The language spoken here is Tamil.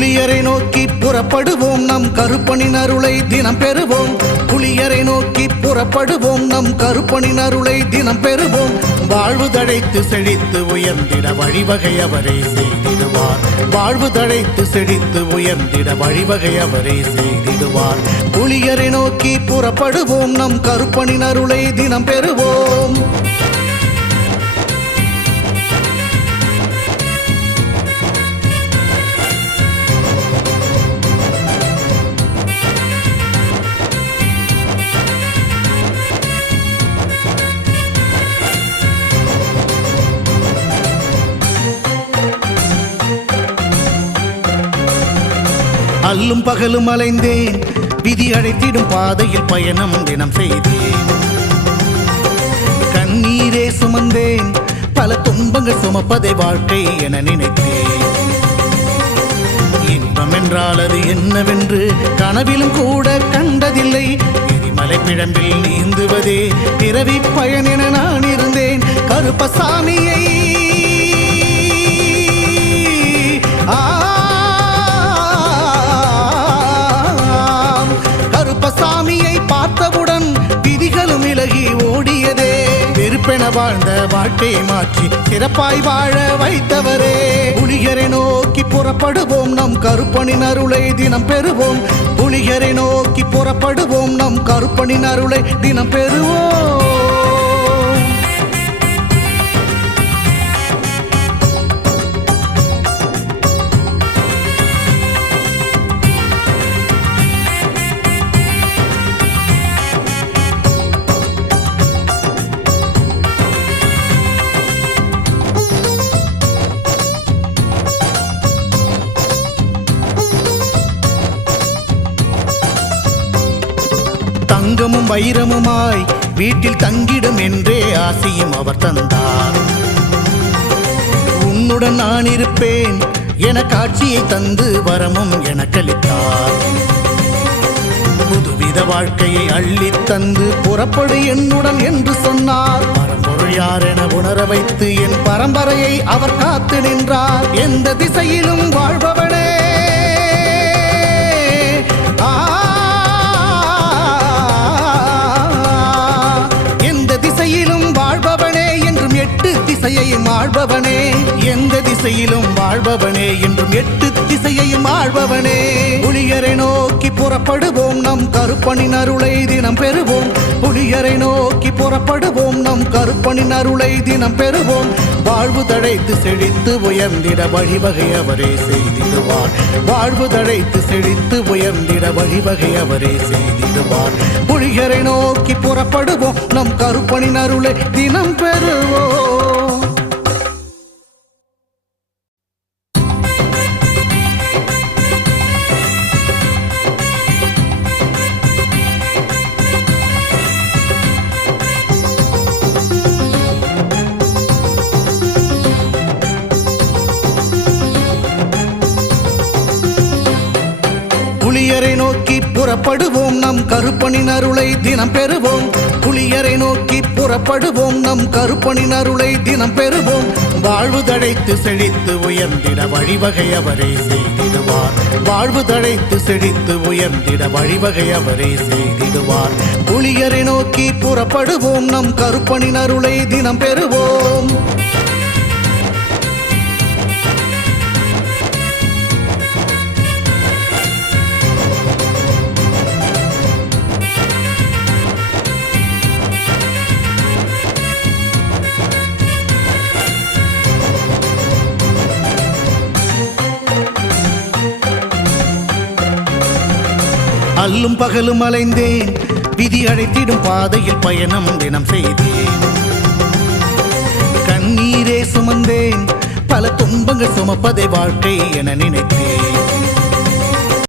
புலியரை நோக்கி புறப்படுவோம் நம் கருப்பனின் அருளை தினம் பெறுவோம். புலியரை நோக்கி புறப்படுவோம் நம் கருப்பனின் அருளை தினம் பெறுவோம். வாழ்வு தழைத்து செழித்து உயர்ந்திட வழிவகை அவரே செய்திடுவார். வாழ்வு தழைத்து செழித்து உயர்ந்திட வழிவகை அவரே செய்திடுவார். புலியரை நோக்கி புறப்படுவோம் நம் கருப்பனின் அருளை தினம் பெறுவோம். அல்லும் பகலும் அலைந்தேன், விதி அழைத்திடும் பாதையில் பயணம் தினம் செய்தேன். கண்ணீரே சுமந்தேன், பல துன்பங்கள் சுமப்பதை வாழ்க்கை என நினைத்தேன். இன்பம் என்றால் அது என்னவென்று கனவிலும் கூட கண்டதில்லை. எரிமலை பிழம்பில் நீந்துவதே பிறவி பயன் என நான் இருந்தேன். கருப்பசாமியை கருப்பசாமியை பார்த்தவுடன் விதிகளும் விலகி ஓடியதே. வெறுப்பென வாழ்ந்த வாழ்க்கையை மாற்றி சிறப்பாய் வாழ வைத்தவரே. புலியரை நோக்கி புறப்படுவோம் நம் கருப்பனின் அருளை தினம் பெறுவோம். புலியரை நோக்கி புறப்படுவோம் நம் கருப்பனின் அருளை தினம் பெறுவோம். தங்கமும் வைரமுமாய் வீட்டில் தங்கிடும் என்றே ஆசையும் அவர் தந்தார். உன்னுடன் நான் இருப்பேன் என காட்சியை தந்து வரமும் எனக்களித்தார். புதுவித வாழ்க்கையை அள்ளி தந்து புறப்படு என்னுடன் என்று சொன்னார். பரம்பொருள் யார் என உணர வைத்து என் பரம்பரையை அவர் காத்து நின்றார். எந்த திசையிலும் வாழ்பவனே, வாழ்பவனே என்றும் எட்டு திசையையும் ஆள்பவனே. எந்த திசையிலும் வாழ்பவனே என்றும் எட்டு திசையையும் ஆள்பவனே. புலியரை நோக்கி புறப்படுவோம் நம் கருப்பனின் அருளை தினம் பெறுவோம். புலியரை நோக்கி புறப்படுவோம் நம் கருப்பனின் அருளை தினம் பெறுவோம். வாழ்வு தழைத்து செழித்து உயர்ந்திட வழிவகை அவரே செய்திடுவார். வாழ்வு தழைத்து செழித்து உயர்ந்திட வழிவகை அவரே செய்திடுவார். புலியரை நோக்கி புறப்படுவோம் நம் கருப்பனின் அருளை தினம் பெறுவோம். புலியரை நோக்கி புறப்படுவோம் நம் கருப்பனின் அருளை தினம் பெறுவோம். புலியரை நோக்கி புறப்படுவோம் நம் கருப்பனின் அருளை தினம் பெறுவோம். வாழ்வு தழைத்து செழித்து உயர்ந்திட வழிவகை அவரே செய்திடுவார். வாழ்வு தழைத்து செழித்து உயர்ந்திட வழிவகை அவரே செய்திடுவார். புலியரை நோக்கி புறப்படுவோம் நம் கருப்பனின் அருளை தினம் பெறுவோம். அல்லும் பகலும் அலைந்தேன், விதி அழைத்திடும் பாதையில் பயணம் தினம் செய்தேன். கண்ணீரே சுமந்தேன், பல துன்பங்கள் சுமப்பதை வாழ்க்கை என நினைத்தேன்.